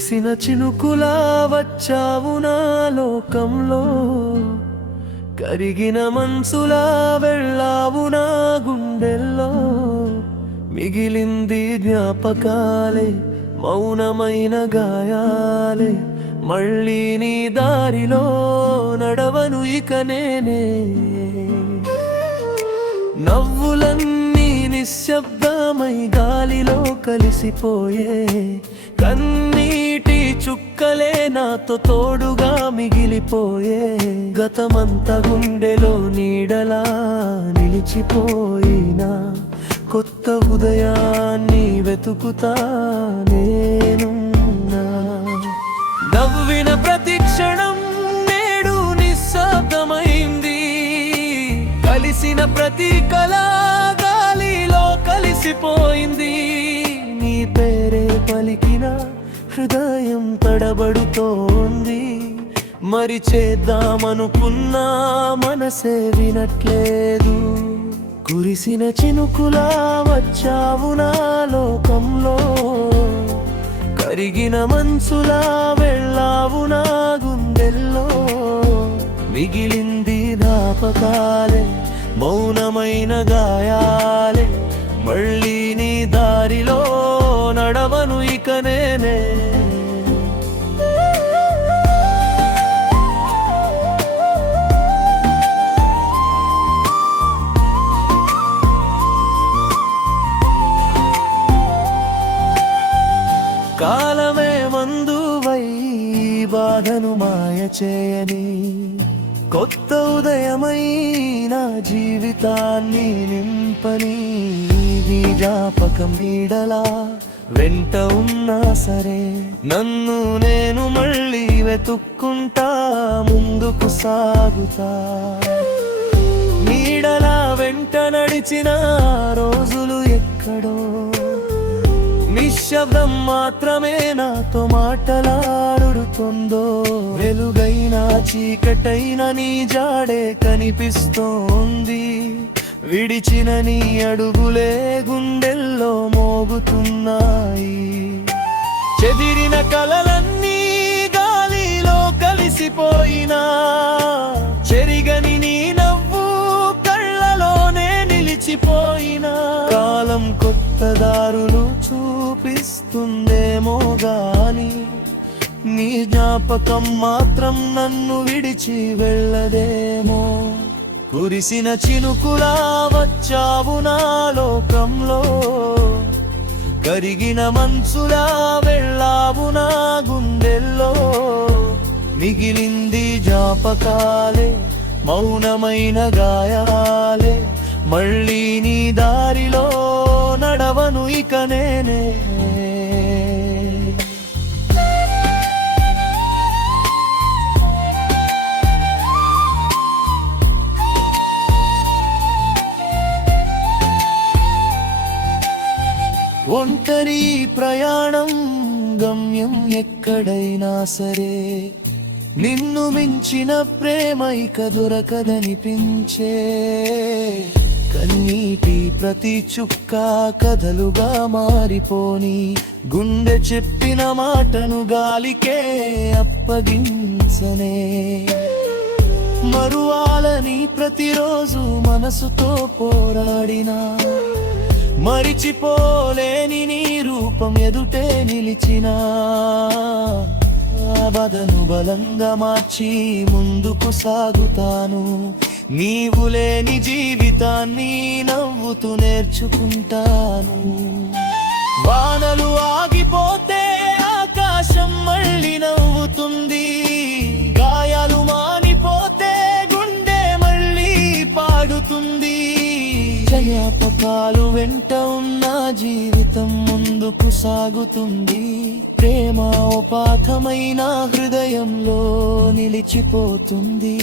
కురిసిన చినుకులా వచ్చావు నా లోకంలో, కరిగిన మనసులా వెళ్ళావు నా గుండెల్లో. మిగిలింది జ్ఞాపకాలే, మౌనమైన గాయాలే. మళ్ళీ నీ దారిలో నడవను ఇక నేనే. నవ్వులన్నీ నిశ్శబ్దమై గాలిలో కలిసిపోయే, కన్నీటి చుక్కలే నాతో తోడుగా మిగిలిపోయే. గతమంతా గుండెలో నీడలా నిలిచిపోయినా, కొత్త ఉదయాన్ని వెతుకుతా నేనున్నా. నవ్విన ప్రతి క్షణం నేడు నిశ్శబ్దమైంది, కలిసిన ప్రతి కళ గాలిలో కలిసిపోయింది. నీ పేరే పలికిన హృదయం తడబడుతోంది, మరి చేద్దామనుకున్నా మనసే వినట్లేదు. కురిసిన చినుకులా వచ్చావు నా లోకంలో, కరిగిన మనసులా వెళ్ళావు నా గుండెల్లో. మిగిలింది జ్ఞాపకాలే, మౌనమైన గాయాలే. మళ్ళీ నీ దారిలో నడవను ఇక నేనే. కాలమే మందువై బాధను మాయ చేయని, కొత్త ఉదయమై నా జీవితాన్ని నింపని. నీ జ్ఞాపకం నీడలా వెంట ఉన్నా సరే, నన్ను నేను మళ్ళీ వెతుక్కుంటా, ముందుకు సాగుతా. నీడలా వెంట నడిచిన రోజులు ఎక్కడో, నిశ్శబ్దం మాత్రమే నాతో మాటలాడుతుందో. వెలుగైనా చీకటైన నీ జాడే కనిపిస్తోంది, విడిచిన నీ అడుగులే గుండెల్లో మోగుతున్నాయి. చెదిరిన కలలన్నీ గాలిలో కలిసిపోయినా, చెరిగని నీ నవ్వు కళ్ళలోనే నిలిచిపోయినా. కాలం కొత్త దారులు చూపిస్తుందేమో గాని, నీ జ్ఞాపకం మాత్రం నన్ను విడిచి వెళ్ళదేమో. కురిసిన చినుకులా వచ్చావు నా లోకంలో, కరిగిన మనసులా వెళ్ళావు నా గుండెల్లో. మిగిలింది జ్ఞాపకాలే, మౌనమైన గాయాలే. మళ్ళీ నీ దారిలో నడవను ఇక నేనే. ఒంటరి ప్రయాణం గమ్యం ఎక్కడైనా సరే, నిన్ను మించిన ప్రేమ ఇక దొరకదనిపించే. కన్నీటి ప్రతి చుక్క కథలుగా మారిపోని, గుండె చెప్పిన మాటను గాలికే అప్పగించనే. మరువాలని ప్రతిరోజు మనసుతో పోరాడినా, మరిచిపోలేని నీ రూపం ఎదుటే నిలిచినా. బాధను బలంగా మార్చి ముందుకు సాగుతాను, నీవు లేని జీవితాన్ని నవ్వుతూ నేర్చుకుంటాను. వానలు ఆగిపోతే ఆకాశం మళ్ళీ నవ్వుతుంది, గాయాలు మానిపోతే గుండె మళ్ళీ పాడుతుంది. జ్ఞాపకాలు వెంట ఉన్న జీవితం ముందుకు సాగుతుంది. ప్రేమ ఓ పాఠమైన హృదయంలో నిలిచిపోతుంది.